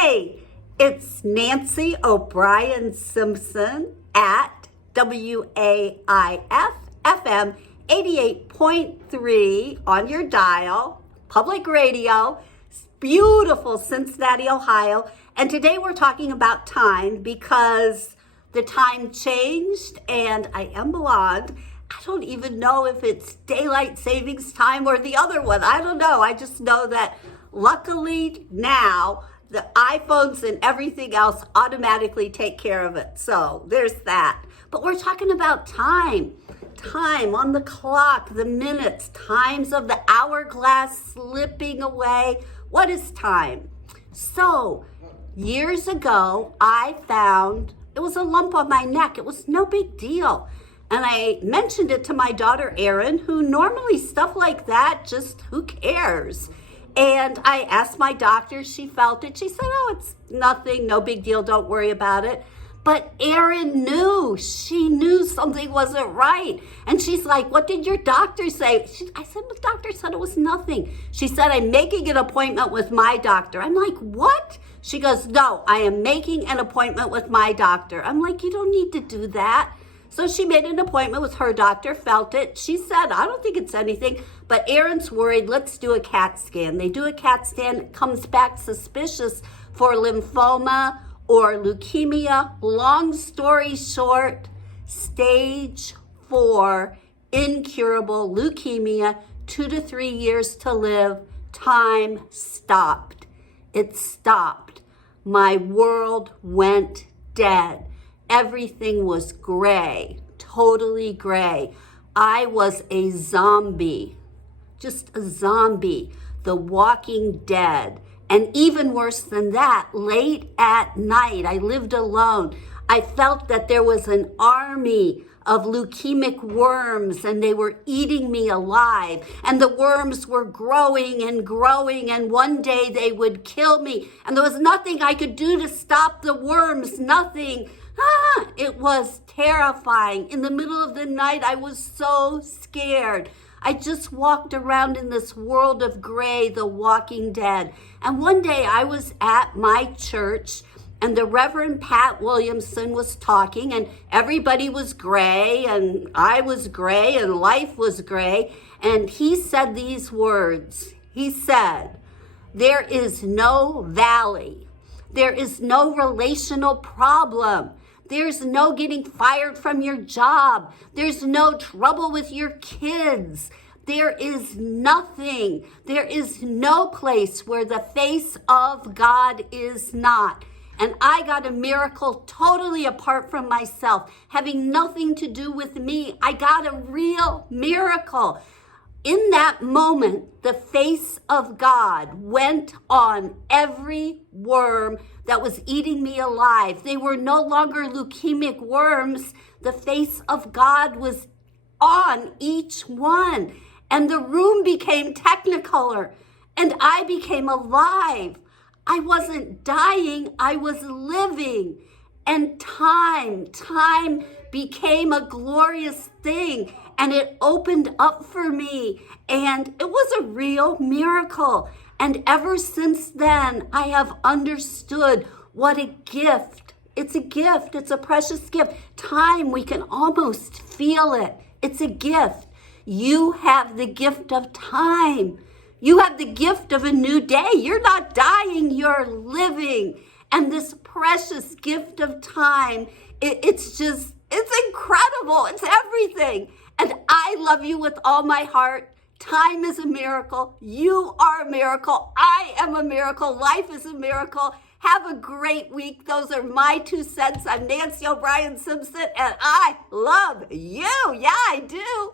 Hey, it's Nancy O'Brien Simpson at WAIF FM 88.3 on your dial, public radio, beautiful Cincinnati, Ohio. And today we're talking about time because the time changed and I am blonde. I don't even know if it's daylight savings time or the other one. I don't know. I just know that luckily now the iPhones and everything else automatically take care of it. So there's that. But we're talking about time. Time on the clock, the minutes, times of the hourglass slipping away. What is time? So years ago, I found it was a lump on my neck. It was no big deal. And I mentioned it to my daughter, Erin, who normally stuff like that, just who cares? And I asked my doctor, she felt it. She said, oh, it's nothing, no big deal, don't worry about it. But Erin knew, she knew something wasn't right. And she's like, what did your doctor say? I said, the doctor said it was nothing. She said, I'm making an appointment with my doctor. I'm like, what? She goes, no, I am making an appointment with my doctor. I'm like, you don't need to do that. So she made an appointment with her doctor, felt it. She said, I don't think it's anything, but Erin's worried, let's do a CAT scan. They do a CAT scan, it comes back suspicious for lymphoma or leukemia. Long story short, stage 4, incurable leukemia, 2 to 3 years to live. Time stopped. It stopped. My world went dead. Everything was gray, totally gray. I was a zombie, just a zombie, the walking dead. And even worse than that, late at night, I lived alone. I felt that there was an army of leukemic worms and they were eating me alive. And the worms were growing and growing and one day they would kill me. And there was nothing I could do to stop the worms, nothing. It was terrifying. In the middle of the night, I was so scared. I just walked around in this world of gray, the walking dead. And one day I was at my church and the Reverend Pat Williamson was talking and everybody was gray and I was gray and life was gray. And he said these words. He said, there is no valley. There is no relational problem. There's no getting fired from your job. There's no trouble with your kids. There is nothing. There is no place where the face of God is not. And I got a miracle totally apart from myself, having nothing to do with me. I got a real miracle. In that moment, the face of God went on every worm that was eating me alive. They were no longer leukemic worms. The face of God was on each one. And the room became technicolor. And I became alive. I wasn't dying, I was living. And time became a glorious thing. And it opened up for me. And it was a real miracle. And ever since then, I have understood what a gift. It's a gift. It's a precious gift. Time, we can almost feel it. It's a gift. You have the gift of time. You have the gift of a new day. You're not dying, you're living. And this precious gift of time, it's incredible. It's everything. And I love you with all my heart. Time is a miracle. You are a miracle. I am a miracle. Life is a miracle. Have a great week. Those are my 2 cents. I'm Nancy O'Brien Simpson, and I love you. Yeah, I do.